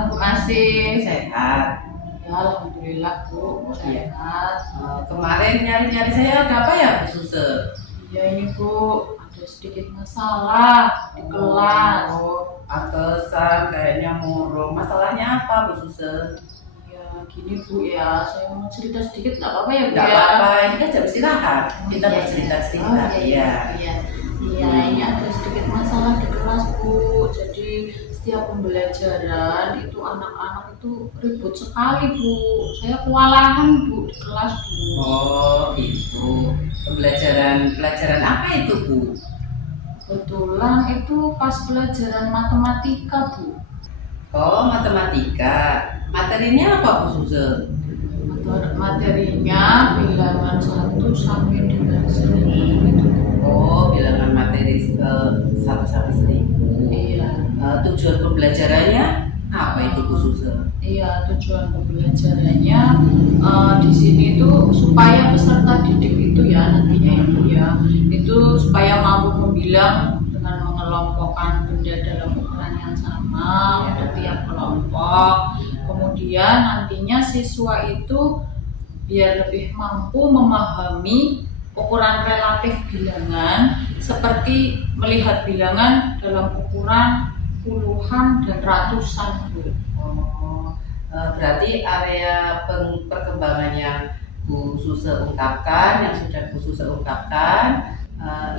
Malam Bu Asih. Sehat. Ya Alhamdulillah Bu, sehat. Kemarin nyari-nyari saya ada apa ya Bu Suse? Ya ini Bu, ada sedikit masalah di kelas. Pantesan kayaknya murung. Masalahnya apa Bu Suse? Ya gini Bu ya, saya mau cerita sedikit nggak apa-apa ya Bu Nggak ya? apa-apa, ini kan jam istirahat. Kita Iya, bercerita-cerita. iya. Iya, ini ada sedikit masalah di kelas Bu. Jadi setiap pembelajaran itu anak-anak itu ribut sekali Bu. Saya kewalahan Bu di kelas Bu. Oh gitu. Pelajaran apa itu Bu? Kebetulan itu pas pelajaran matematika Bu. Oh matematika. Materinya apa Bu Suse? Materinya bilangan 1 sampai dengan 1000. Oh bilangan materi 1 sampai 1000. Iya. Tujuan pembelajarannya apa itu Bu Suse? Iya, tujuan pembelajarannya di sini tuh supaya peserta didik itu ya nantinya itu ya itu supaya mampu membilang dengan mengelompokkan benda dalam ukuran yang sama untuk tiap kelompok. Kemudian nantinya siswa itu biar lebih mampu memahami ukuran relatif bilangan seperti melihat bilangan dalam ukuran puluhan dan ratusan Bu. Berarti area perkembangan yang Bu Suse ungkapkan, yang sudah Bu Suse ungkapkan,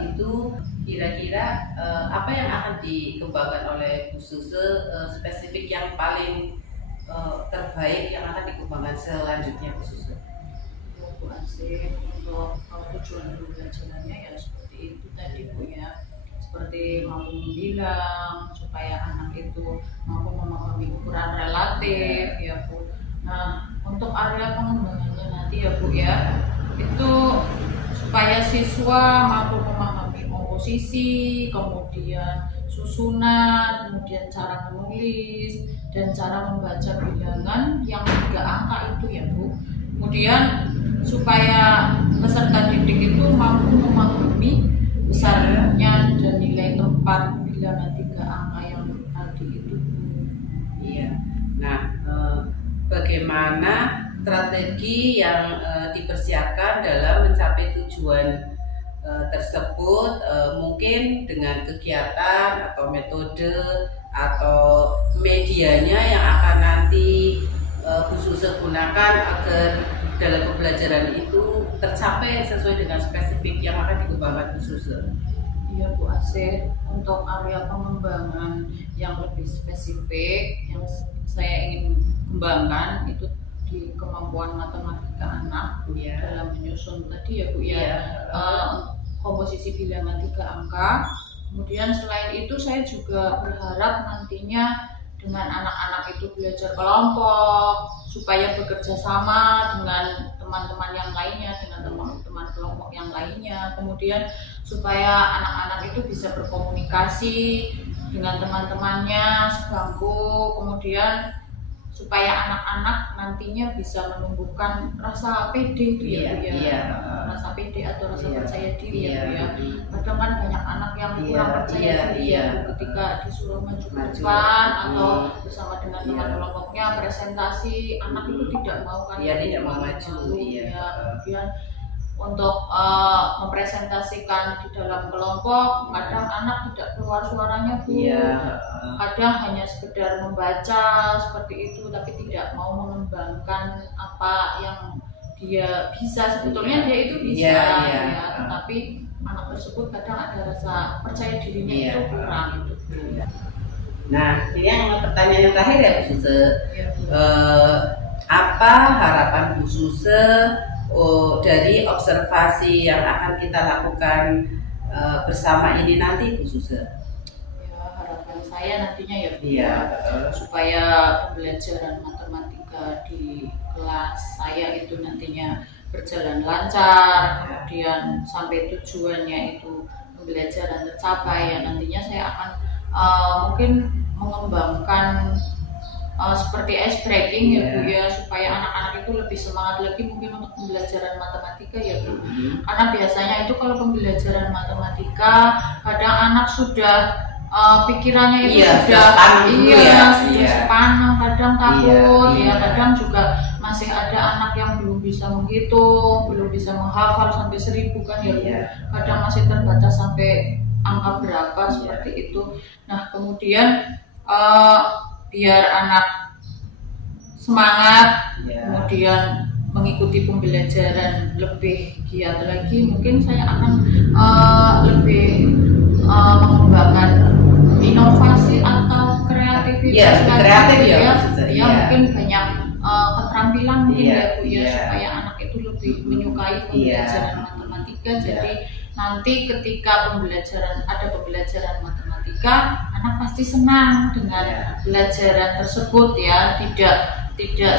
itu kira-kira apa yang akan dikembangkan oleh Bu Suse, spesifik yang paling terbaik yang akan dikembangkan selanjutnya Bu Suse? Ya, Bu Asih, untuk tujuan pembelajarannya ya seperti itu tadi Bu ya, seperti mampu membilang supaya anak itu mampu memahami ukuran relatif ya Bu. Nah untuk area pengembangannya nanti ya Bu ya itu supaya siswa mampu memahami komposisi, kemudian susunan, kemudian cara menulis dan cara membaca bilangan yang 3 angka itu ya Bu. Kemudian supaya peserta didik itu mampu memahami besarnya dan nilai tempat bilangan 3 angka yang tadi itu. Iya. Nah, bagaimana strategi yang dipersiapkan dalam mencapai tujuan tersebut? Mungkin dengan kegiatan atau metode atau medianya yang akan nanti Bu Suse gunakan agar dalam pembelajaran itu tercapai sesuai dengan spesifik yang akan dikembangkan Bu Suse. Iya Bu Asih, untuk area pengembangan yang lebih spesifik yang saya ingin kembangkan itu di kemampuan matematika anak dalam menyusun tadi ya Bu ya. Komposisi bilangan 3 angka. Kemudian selain itu saya juga berharap nantinya dengan anak-anak itu belajar kelompok supaya bekerja sama dengan teman-teman yang lainnya, dengan teman-teman kelompok yang lainnya. Kemudian supaya anak-anak itu bisa berkomunikasi dengan teman-temannya sebangku. Kemudian supaya anak-anak nantinya bisa menumbuhkan rasa pede itu ya Bu ya. Rasa pede atau rasa percaya diri ya Bu ya. Kadang kan banyak anak yang kurang percaya diri ya Bu, ketika disuruh maju ke depan atau bersama dengan teman kelompoknya presentasi, anak itu tidak mau kan. Tidak mau maju. Kemudian untuk mempresentasikan di dalam kelompok, kadang anak tidak keluar suaranya Bu. Kadang hanya sekedar membaca seperti itu, tapi tidak mau mengembangkan apa yang dia bisa. Sebetulnya dia itu bisa, tetapi anak tersebut kadang ada rasa percaya dirinya itu kurang itu. Nah, ini yang pertanyaan yang terakhir ya Bu Suse. Apa harapan Bu Suse dari observasi yang akan kita lakukan bersama ini nanti Bu Suse? Ya, harapan saya nantinya ya Bu supaya pembelajaran matematika di kelas saya itu nantinya berjalan lancar, kemudian sampai tujuannya itu pembelajaran tercapai. Ya nantinya saya akan mungkin mengembangkan seperti ice breaking ya Bu ya, supaya anak-anak itu lebih semangat lagi mungkin untuk pembelajaran matematika ya Bu. Karena biasanya itu kalau pembelajaran matematika kadang anak sudah pikirannya itu Iya, sudah sepaneng dulu ya. sudah Iya. sepaneng, kadang takut Iya, ya, iya. kadang juga masih ada anak yang belum bisa menghitung, belum bisa menghafal sampai 1000 kan ya, Bu. Iya. Kadang masih terbatas sampai angka berapa Iya. seperti itu. Nah kemudian biar anak semangat, Iya. kemudian mengikuti pembelajaran lebih giat lagi, mungkin saya akan lebih mengembangkan inovasi atau kreativitas Iya, lagi, kreatif ya, ya, maksudnya. ya Iya. mungkin banyak keterampilan mungkin Iya, ya Bu ya, iya. supaya anak itu lebih menyukai pembelajaran matematika. Iya. Jadi nanti ketika ada pembelajaran matematika, anak pasti senang dengan Iya. pelajaran tersebut ya, tidak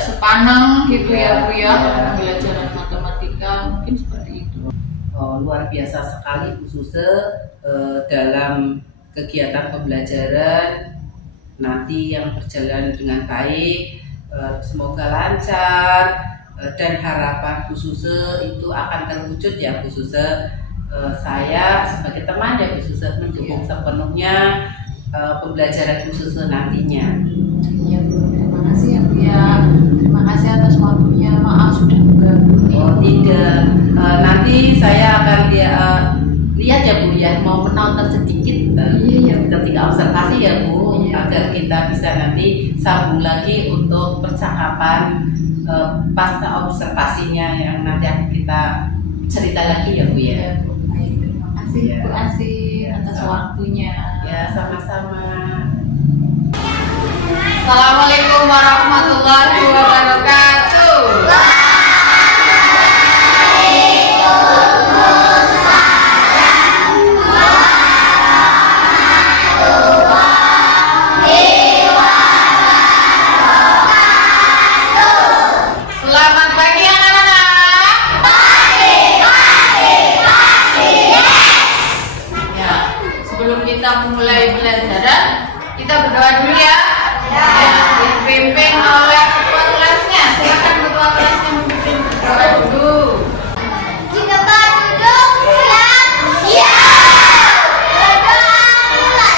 sepaneng gitu ya Bu ya, Iya. kalau pembelajaran matematika mungkin seperti itu. Oh, luar biasa sekali Bu Suse dalam kegiatan pembelajaran nanti yang berjalan dengan baik. Semoga lancar dan harapan Bu Suse itu akan terwujud ya Bu Suse. Saya sebagai teman ya Bu Suse mendukung sepenuhnya pembelajaran Bu Suse nantinya. Ya Bu, terima kasih ya Bu ya. Terima kasih atas waktunya. Maaf sudah mengganggu nih. Oh tidak, nanti saya akan lihat ya Bu ya, mau menonton sedikit. Iya. Kita tinggal observasi ya Bu, Iya. agar kita bisa nanti sambung lagi untuk percakapan pasca observasinya yang nanti akan kita cerita lagi ya Bu ya. Iya Bu, baik. Terima kasih Iya. Bu Asih atas Sama. waktunya. Ya sama-sama. Assalamualaikum warahmatullahi wabarakatuh. Selamat pagi anak-anak. Ya, sebelum kita memulai pelajaran, kita berdoa dulu ya. Ya, dipimpin oleh ketua kelasnya. Silakan ketua kelasnya memimpin berdoa dulu. Kita berduduk siap. Siap. Berdoa mulai.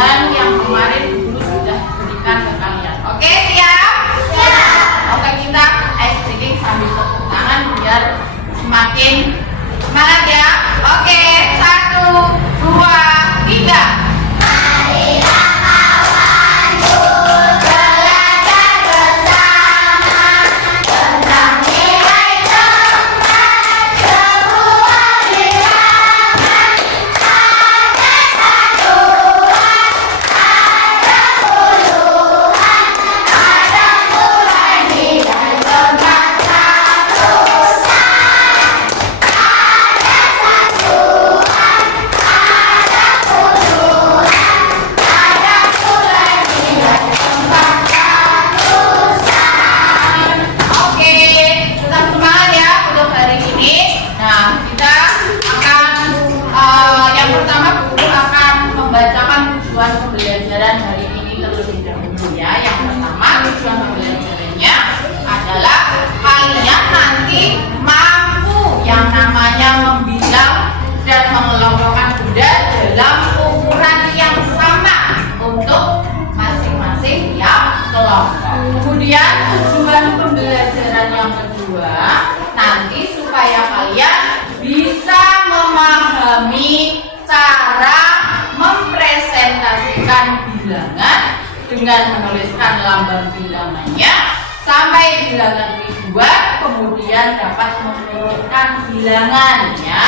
dengan yang kemarin guru sudah berikan ke kalian. Oke, siap? Oke, kita ice breaking sambil tepuk tangan biar semakin semangat ya. Oke, 1, 2, 3. Marilah kawanku belajar bersama tentang nilai tempat sebuah bilangan. Ada satuan, ada puluhan, ada mulai nilai tempat ratusan. Ada satuan, ada puluhan, ada mulai nilai tempat ratusan. Oke, tetap semangat ya untuk hari ini. Nah, kita akan yang pertama guru akan membacakan tujuan pembelajaran hari ini terlebih dahulu ya. Yang pertama tujuan pembelajarannya adalah kalian nanti mampu yang namanya membilang dan mengelompokkan benda dalam ukuran yang sama untuk masing-masing ya kelompok. Kemudian tujuan pembelajaran yang kedua nanti supaya kalian bisa memahami cara mempresentasikan bilangan dengan menuliskan lambang bilangannya sampai bilangan kedua, kemudian dapat mengurutkan bilangannya.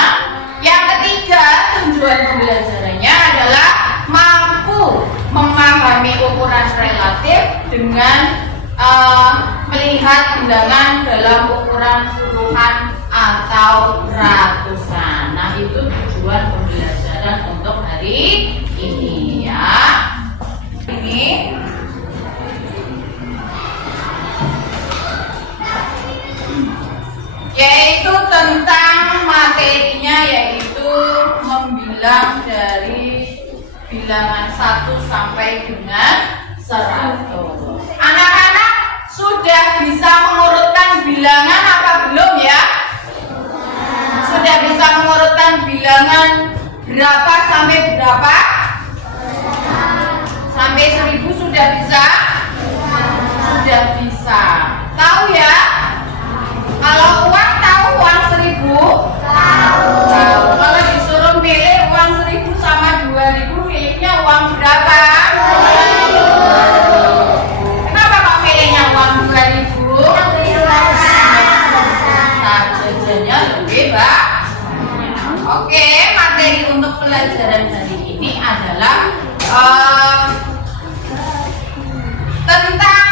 Yang ketiga, tujuan pembelajarannya adalah mampu memahami ukuran relatif dengan melihat bilangan dalam ukuran puluhan atau ratusan. Nah, itu tujuan pembelajaran untuk hari ini ya. Ini yaitu tentang materinya, yaitu membilang dari bilangan 1 sampai dengan 100. Anak-anak sudah bisa mengurutkan bilangan apa belum ya? Sudah bisa mengurutkan bilangan berapa sampai berapa? Sampai 1000 sudah bisa? Sudah bisa. Tahu ya? Kalau uang tahu uang 1000? Tahu. Kalau disuruh milih uang 1000 sama 2000, milihnya uang berapa? 2000. Kenapa kok milihnya uang 2000? Nah, jajannya lebih banyak. Oke, materi untuk pelajaran hari ini adalah tentang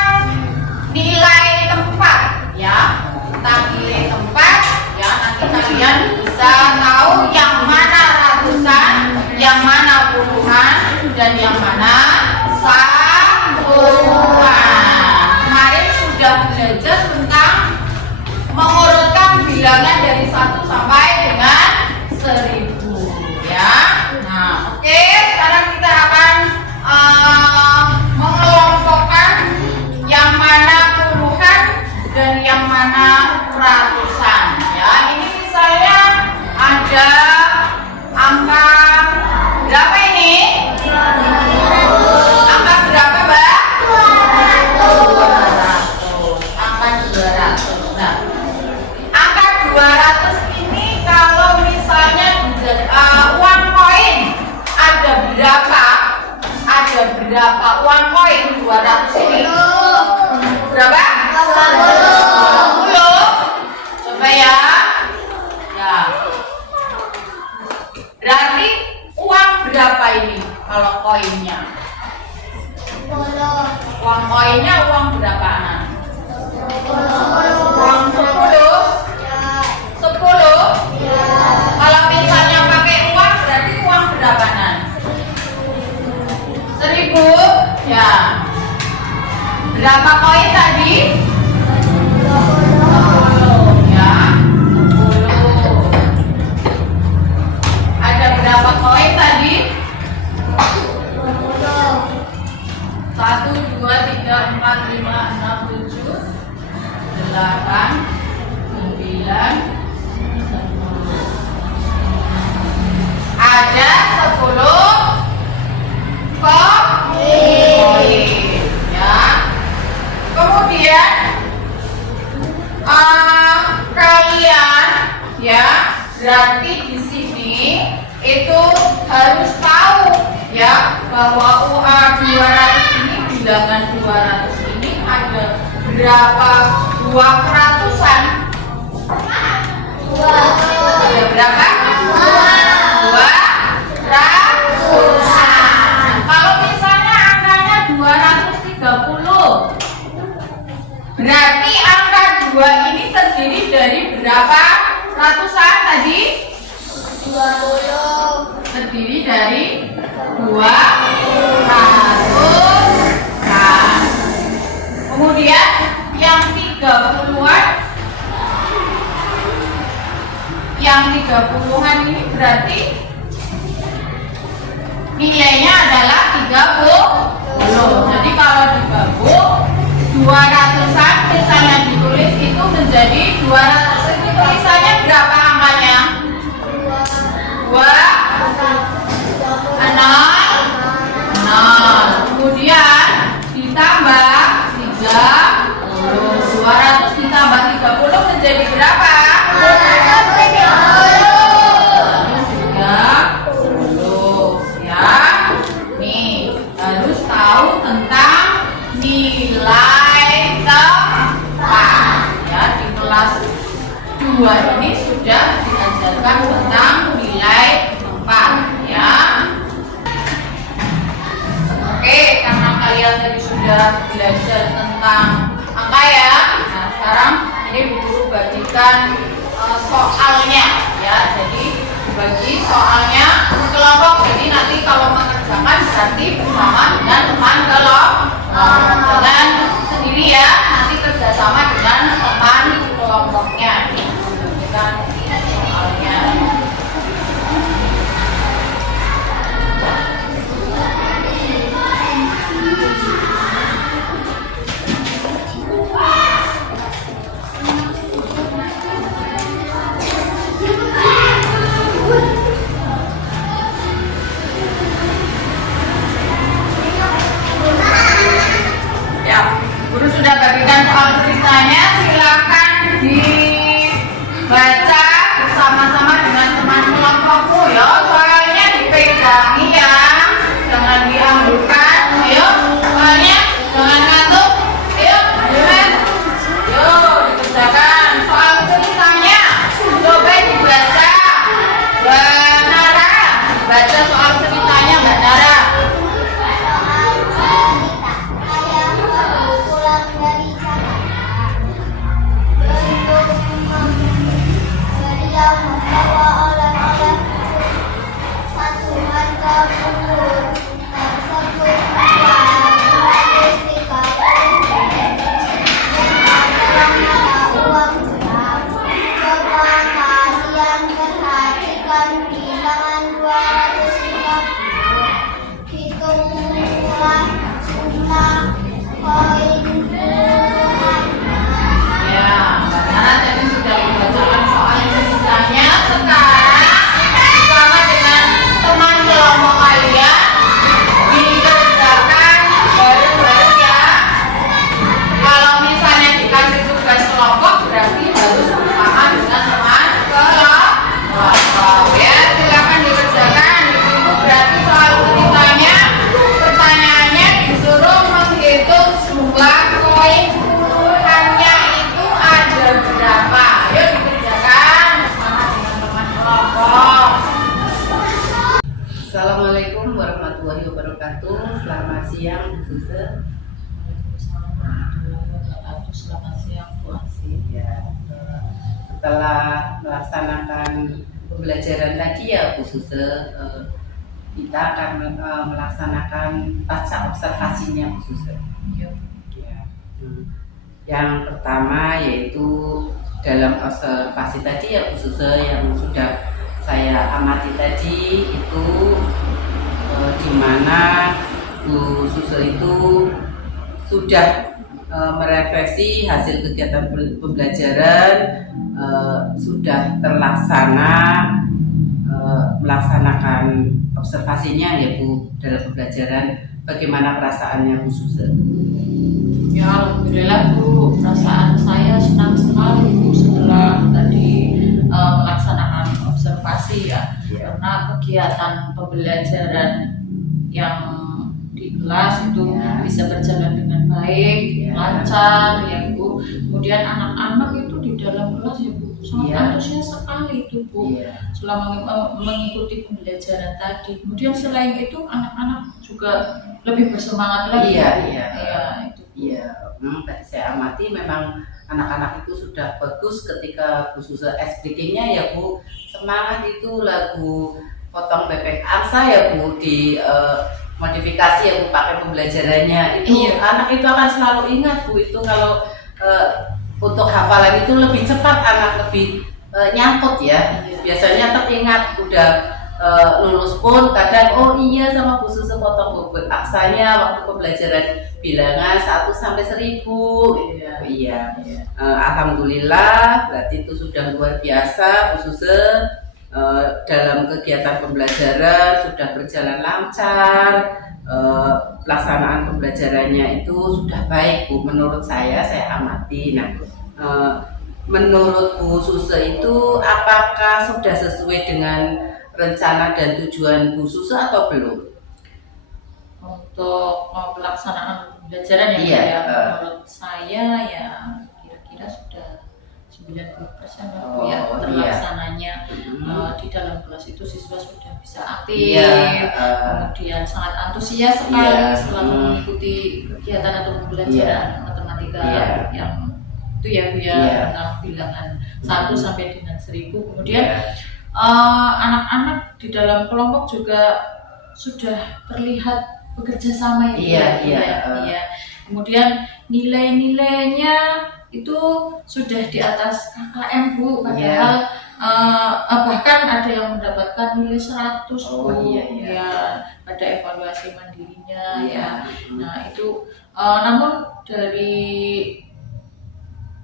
nilai tempat ya. Tentang nilai tempat ya, nanti kalian bisa tahu yang mana ratusan, yang mana puluhan, dan yang mana satuan. Kemarin sudah belajar tentang mengurutkan bilangan dari 1 sampai dengan 1000 ya. Nah, oke, sekarang kita akan mengelompokkan yang mana puluhan dan yang mana ratusan ya. Ini misalnya ada angka berapa ini? Angka berapa, Mbak? 200. Angka 200. Nah, angka 200 ini kalau misalnya uang koin ada berapa? Ada berapa uang koin 200 ini? Berapa? 20. Coba ya. Ya. Berarti uang berapa ini kalau koinnya? 10. Uang koinnya uang berapa, anak? 10. Uang 10? 10? Kalau misalnya pakai uang berarti uang berapa, Nan? 1000? Ya. Berapa koin tadi? 10 ya. 10. Ada berapa koin tadi? 1, 2, 3, 4, 5, 6, 7, 8, 9, 10. Ada 10 koin. ya bahwa UA 200 ini, bilangan 200 ini ada berapa buah ratusan? Ada berapa? Dua ratusan. Kalau misalnya angkanya 230, berarti angka 2 ini terdiri dari berapa ratusan tadi? 20. Terdiri dari 2 ratusan. Kemudian yang 30-an, ini berarti nilainya adalah 30. Jadi kalau digabung 200-an misalnya ditulis itu menjadi 200. Ini tulisannya berapa angkanya? 2 6. Kemudian ditambah 30. 200 ditambah 30 menjadi berapa? 30 ya. Nih, harus tahu tentang nilai tempat ya. Di kelas 2 ini sudah diajarkan tentang nilai tempat ya. Oke, karena kalian tadi sudah belajar tentang angka ya. Nah, sekarang ini Bu Guru bagikan soalnya ya. Jadi bagi soalnya kelompok. Jadi nanti kalau mengerjakan berarti bersama dengan teman kelompok. Jangan sendiri ya. Nanti kerjasama dengan teman kelompoknya. Bagikan soalnya. Guru sudah bagikan soal ceritanya, silakan dibaca bersama-sama dengan teman kelompokmu ya. Soalnya dipegangi ya, jangan diambilkan. Ayo, soalnya jangan ngantuk. Ayo, Dewan. Yuk, dikerjakan soal ceritanya. Coba dibaca. Mbak Nara, baca soal ceritanya Mbak Nara. Membawa oleh-oleh satu harga puluh tersebut harus 30 yang adalah uang jelas. Coba kalian perhatikan bilangan 250. Hitunglah jumlah koin puluhan. Ya, Mbak Nara tadi sudah membacakan soal ceritanya. Sekarang bersama dengan teman kelompok kalian dikerjakan bareng-bareng ya. Kalau misalnya dikasih tugas kelompok berarti harus bersama dengan teman kelompok. Ya, silakan dikerjakan. Itu berarti soal ceritanya. Pertanyaannya disuruh menghitung jumlah koin puluhannya itu ada berapa. Ayo dikerjakan bersama dengan teman kelompok. Assalamualaikum warahmatullahi wabarakatuh. Selamat siang Bu Suze. Selamat siang Bu Asih. Ya, setelah melaksanakan pembelajaran tadi ya Bu Suze, kita akan melaksanakan baca observasinya Bu Suze. Ya. Yang pertama yaitu dalam observasi tadi ya Bu Suze yang sudah saya amati tadi itu di mana Bu Suze itu sudah merefleksi hasil kegiatan pembelajaran, sudah terlaksana, melaksanakan observasinya ya Bu dalam pembelajaran. Bagaimana perasaannya Bu Suze? Ya, alhamdulillah Bu, perasaan saya senang sekali Bu setelah tadi melaksanakan observasi ya. Karena kegiatan pembelajaran yang di kelas itu Ya. bisa berjalan dengan baik, Ya. lancar ya Bu. Kemudian anak-anak itu di dalam kelas ya Bu sangat Ya. antusias sekali itu Bu Iya. selama mengikuti pembelajaran tadi. Kemudian selain itu anak-anak juga lebih bersemangat lagi. Iya, Bu. iya. Ya, itu. Iya, tadi saya amati memang anak-anak itu sudah bagus ketika Bu Suze speaking-nya ya Bu, semangat itu lagu potong bebek angsa ya Bu di modifikasi ya Bu pakai pembelajarannya itu Iya. anak itu akan selalu ingat Bu itu kalau untuk hafalan itu lebih cepat anak lebih nyangkut ya. Iya. Biasanya teringat udah lulus pun kadang oh iya sama Bu Suze potong bebek aksanya waktu pembelajaran bilangan 1 sampai 1000. Iya. Iya. Alhamdulillah berarti itu sudah luar biasa Bu Suze dalam kegiatan pembelajaran sudah berjalan lancar. Pelaksanaan pembelajarannya itu sudah baik Bu menurut saya amati. Nah, menurut Bu Suze itu apakah sudah sesuai dengan rencana dan tujuan Bu Suze atau belum? Untuk pelaksanaan pembelajaran ya, Iya, Bu, ya menurut saya ya kira-kira sudah 90% lah Bu, ya Oh, terlaksananya. Hmm. Di dalam kelas itu siswa sudah bisa aktif, Iya, kemudian sangat antusias sekali Iya, selama mengikuti kegiatan atau pembelajaran matematika Iya. yang itu ya Bu ya Iya. tentang bilangan 1 sampai dengan 1000. Kemudian Iya. anak-anak di dalam kelompok juga sudah terlihat bekerja sama itu Iya, Bu, iya, iya. Kemudian nilai-nilainya itu sudah di atas KKM Bu, padahal bahkan ada yang mendapatkan nilai 100 Bu. Oh, iya, iya. Ya, pada evaluasi mandirinya Iya. ya. Nah, itu namun dari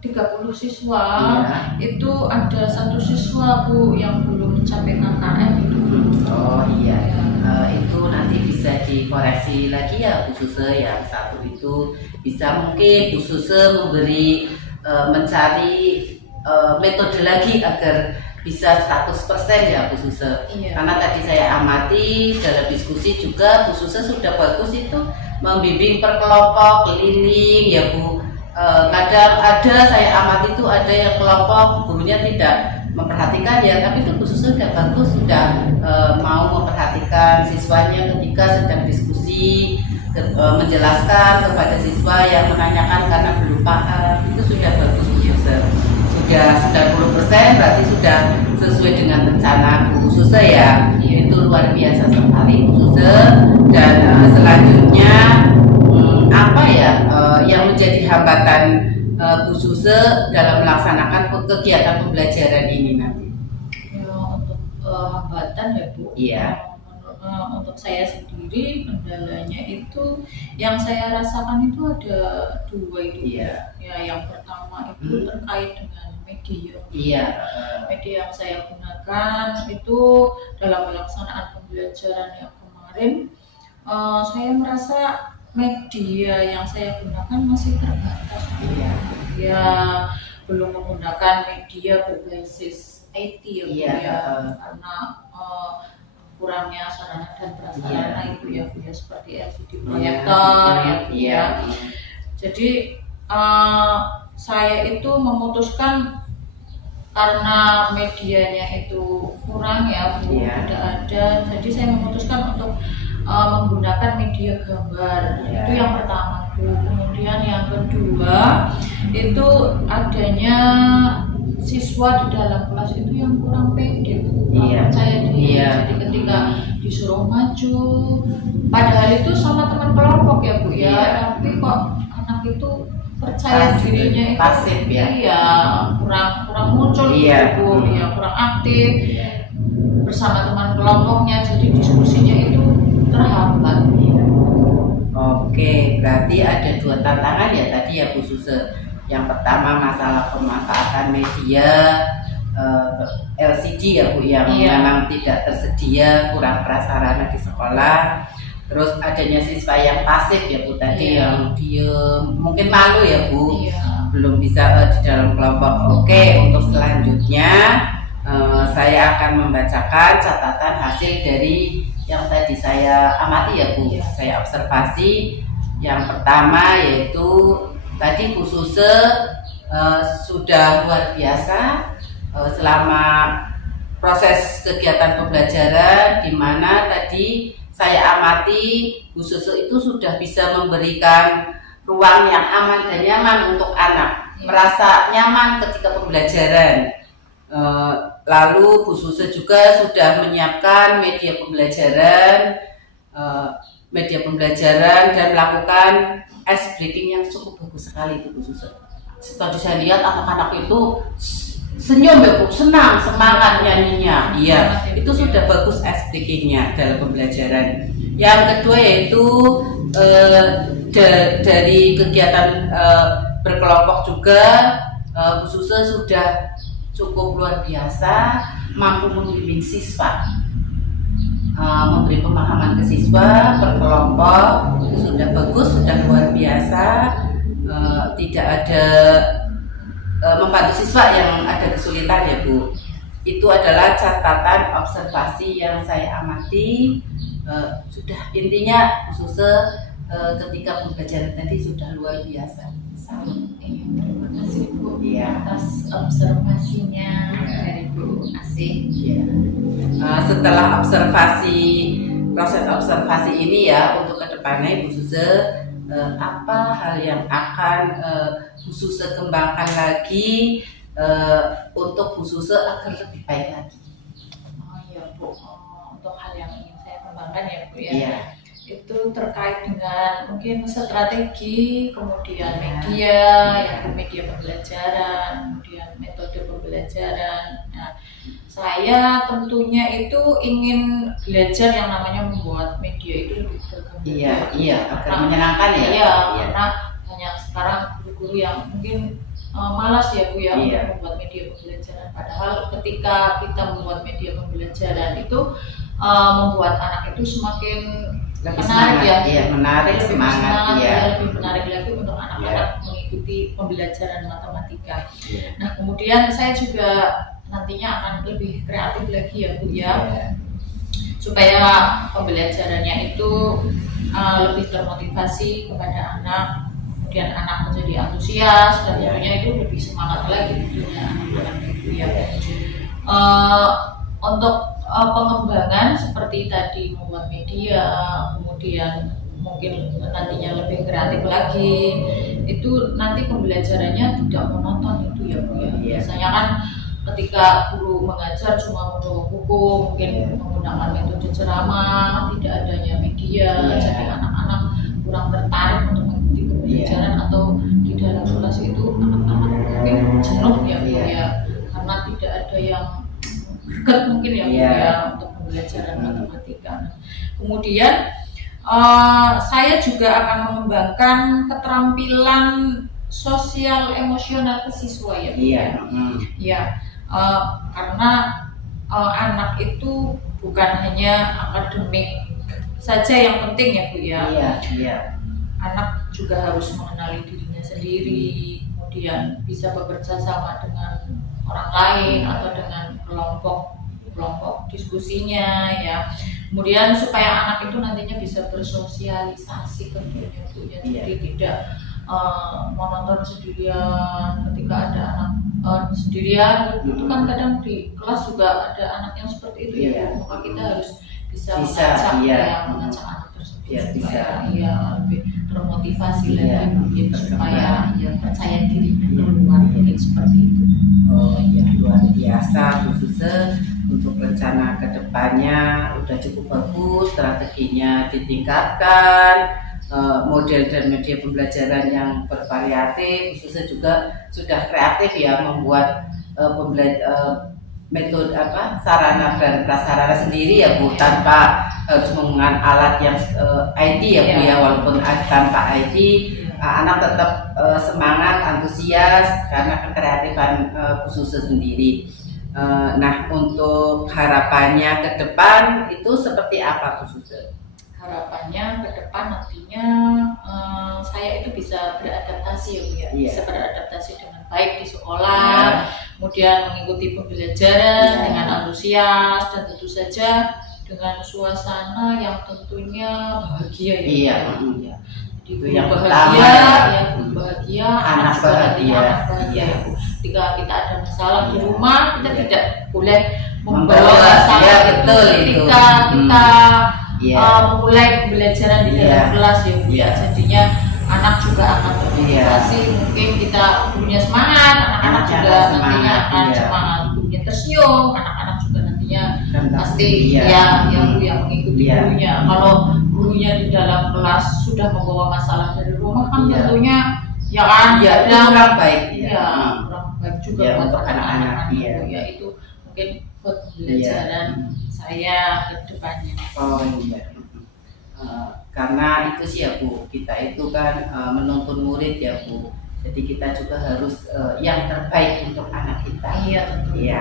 30 siswa Iya. itu ada 1 siswa Bu yang belum mencapai KKM itu. Oh iya. Ya. Itu nanti bisa dikoreksi lagi ya Bu Suze yang 1 itu bisa mungkin Bu Suze memberi mencari metode lagi agar bisa 100% ya Bu Suze. Iya. Karena tadi saya amati dalam diskusi juga Bu Suze sudah bagus itu membimbing per kelompok keliling ya Bu. Kadang ada saya amati itu ada yang kelompok gurunya tidak memperhatikan ya, tapi itu Bu Suze sudah bagus sudah mau memperhatikan siswanya ketika sedang diskusi menjelaskan kepada siswa yang menanyakan karena belum paham itu sudah bagus Bu Suze. Sudah 90% berarti sudah sesuai dengan rencana Bu Suze ya. Itu luar biasa sekali Bu Suze. Dan selanjutnya apa ya yang menjadi hambatan Bu Suze dalam melaksanakan kegiatan pembelajaran ini nanti? Ya, untuk hambatan ya Bu. Iya. Untuk saya sendiri kendalanya itu yang saya rasakan itu ada 2 itu. Iya. Ya, yang pertama itu terkait dengan media. Iya. Media yang saya gunakan itu dalam pelaksanaan pembelajaran yang kemarin, saya merasa media yang saya gunakan masih terbatas. Iya. Ya, belum menggunakan media berbasis IT ya Bu, Iya. ya karena kurangnya sarana dan prasarana Iya. itu ya Bu, ya seperti LCD proyektor ya Bu, Iya. ya. Jadi saya itu memutuskan karena medianya itu kurang ya Bu, Iya. tidak ada. Jadi saya memutuskan untuk menggunakan media gambar. Iya. Itu yang pertama Bu. Kemudian yang kedua itu adanya siswa di dalam kelas itu yang kurang pede Bu, kurang Iya. percaya diri. Iya. Jadi ketika disuruh maju, padahal itu sama teman kelompok ya Bu ya, Iya. tapi kok anak itu percaya Pasif, dirinya itu pasif ya. iya kurang muncul Iya. gitu Bu, ya kurang aktif Iya. bersama teman kelompoknya, jadi diskusinya itu terhambat. Oke, berarti ada 2 tantangan ya tadi ya Bu Suze. Yang pertama masalah pemanfaatan media LCD ya Bu yang Iya. memang tidak tersedia, kurang prasarana di sekolah. Terus adanya siswa yang pasif ya Bu tadi Iya. yang diem, mungkin malu ya Bu, Iya. belum bisa di dalam kelompok. Oke, untuk selanjutnya saya akan membacakan catatan hasil dari yang tadi saya amati ya Bu. Saya observasi yang pertama yaitu tadi Bu Suse sudah luar biasa selama proses kegiatan pembelajaran, di mana tadi saya amati Bu Suse itu sudah bisa memberikan ruang yang aman dan nyaman untuk anak, merasa nyaman ketika pembelajaran. Lalu Bu Suse juga sudah menyiapkan media pembelajaran dan melakukan ice breaking yang cukup bagus sekali itu Bu Suse. Tadi saya lihat anak-anak itu senyum ya Bu, senang, semangat nyanyinya. Iya, itu sudah bagus ice breakingnya dalam pembelajaran. Yang kedua yaitu dari kegiatan berkelompok juga Bu Suse sudah cukup luar biasa, mampu membimbing siswa, memberi pemahaman ke siswa berkelompok, itu sudah bagus, sudah luar biasa. Tidak ada membantu siswa yang ada kesulitan ya Bu. Itu adalah catatan observasi yang saya amati. Sudah intinya Bu Suse ketika pembelajaran tadi sudah luar biasa. Terima kasih Bu Ya. atas observasinya dari Bu Asih. Ya. Setelah proses observasi ini ya, untuk kedepannya Bu Suse apa hal yang akan Bu Suse kembangkan lagi untuk Bu Suse agar lebih baik lagi? Oh iya Bu, untuk hal yang ingin saya kembangkan ya Bu ya. Iya. Itu terkait dengan mungkin strategi, kemudian media, ya media pembelajaran, kemudian metode pembelajaran. Nah, saya tentunya itu ingin belajar yang namanya membuat media itu lebih berkembang. Iya, agar menyenangkan ya. Iya, karena banyak sekarang guru-guru yang mungkin malas ya Bu ya untuk membuat media pembelajaran. Padahal ketika kita membuat media pembelajaran itu membuat anak itu semakin Lebih menarik semangat, ya, iya, menarik, lebih semangat, iya. lebih menarik lagi untuk anak-anak mengikuti pembelajaran matematika. Iya. Nah kemudian saya juga nantinya akan lebih kreatif lagi ya Bu ya, supaya pembelajarannya itu lebih termotivasi kepada anak, kemudian anak menjadi antusias dan tentunya itu lebih semangat lagi tentunya anak-anak itu ya. Untuk pengembangan seperti tadi membuat media, kemudian mungkin nantinya lebih kreatif lagi, itu nanti pembelajarannya tidak monoton itu ya Bu ya. Biasanya kan ketika guru mengajar cuma membawa buku, mungkin menggunakan metode ceramah, tidak adanya media, jadi anak-anak kurang tertarik untuk mengikuti pembelajaran atau di dalam kelas itu anak-anak mungkin jenuh ya Bu ya, karena tidak ada yang dekat mungkin ya Bu ya untuk pembelajaran matematika. Kemudian saya juga akan mengembangkan keterampilan sosial emosional ke siswa ya Bu ya. Ya, karena anak itu bukan hanya akademik saja yang penting ya Bu ya. Anak juga harus mengenali dirinya sendiri, kemudian bisa bekerja sama dengan orang lain atau dengan kelompok diskusinya ya. Kemudian supaya anak itu nantinya bisa bersosialisasi tentunya Bu ya. Jadi tidak monoton sendirian. Ketika ada anak sendirian itu kan kadang di kelas juga ada anak yang seperti itu ya. Maka kita harus bisa mengajak anak tersebut supaya lebih termotivasi lagi mungkin, supaya percaya diri keluar mungkin seperti itu. Oh iya, luar biasa Bu Suse. Untuk rencana kedepannya udah cukup bagus, strateginya ditingkatkan, model dan media pembelajaran yang bervariatif. Bu Suse juga sudah kreatif ya, membuat metode sarana dan prasarana sendiri ya Bu, tanpa harus menggunakan alat yang IT ya Bu ya. Walaupun tanpa IT, anak tetap semangat, antusias karena kekreatifan Bu Suse sendiri. Nah, untuk harapannya ke depan itu seperti apa Bu Suse? Harapannya ke depan nantinya saya itu bisa beradaptasi ya Bu ya, bisa beradaptasi dengan baik di sekolah, kemudian mengikuti pembelajaran Iya. dengan antusias dan tentu saja dengan suasana yang tentunya bahagia ya. Iya. Ya. Jadi Itu guru yang bahagia, utama ya. ya guru bahagia, Anak juga nantinya bahagia. anak bahagia. Iya. Ketika kita ada masalah di Iya. rumah, kita Iya. tidak boleh Membawa, membawa masalah ya, itu betul itu. ketika kita Iya. mulai pembelajaran di dalam Iya. kelas ya Bu. Iya. Jadinya anak juga akan termotivasi. Mungkin kita gurunya semangat, anak-anak Anak juga akan nantinya semangat, akan iya. semangat. Gurunya tersenyum, anak-anak juga nantinya Kan pasti iya. ya yang Bu yang mengikuti Iya. gurunya. Kalau gurunya di dalam kelas sudah membawa masalah dari rumah kan Iya. tentunya ya kan Iya, itu kadang kurang baik ya. ya kurang baik juga Iya, buat untuk anak-anak, iya. ya itu mungkin buat pembelajaran saya ke depannya. Oh iya. Karena itu sih ya Bu, kita itu kan menuntun murid ya Bu. Jadi kita juga harus yang terbaik untuk anak kita. Iya tentu. Iya.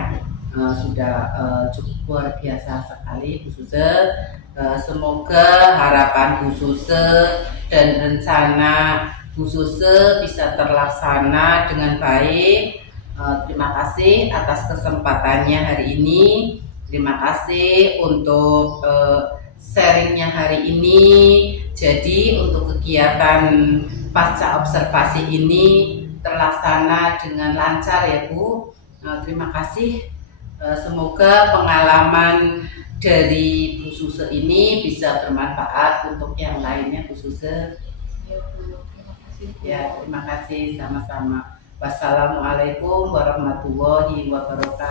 Sudah cukup luar biasa sekali Bu Suze. Semoga harapan Bu Suze dan rencana Bu Suze bisa terlaksana dengan baik. Terima kasih atas kesempatannya hari ini. Terima kasih untuk sharingnya hari ini. Jadi untuk kegiatan pasca observasi ini terlaksana dengan lancar ya Bu. Terima kasih. Semoga pengalaman dari Bu Suze ini bisa bermanfaat untuk yang lainnya Bu Suze. Ya, Bu. Terima kasih. Ya, terima kasih sama-sama. Wassalamualaikum warahmatullahi wabarakatuh.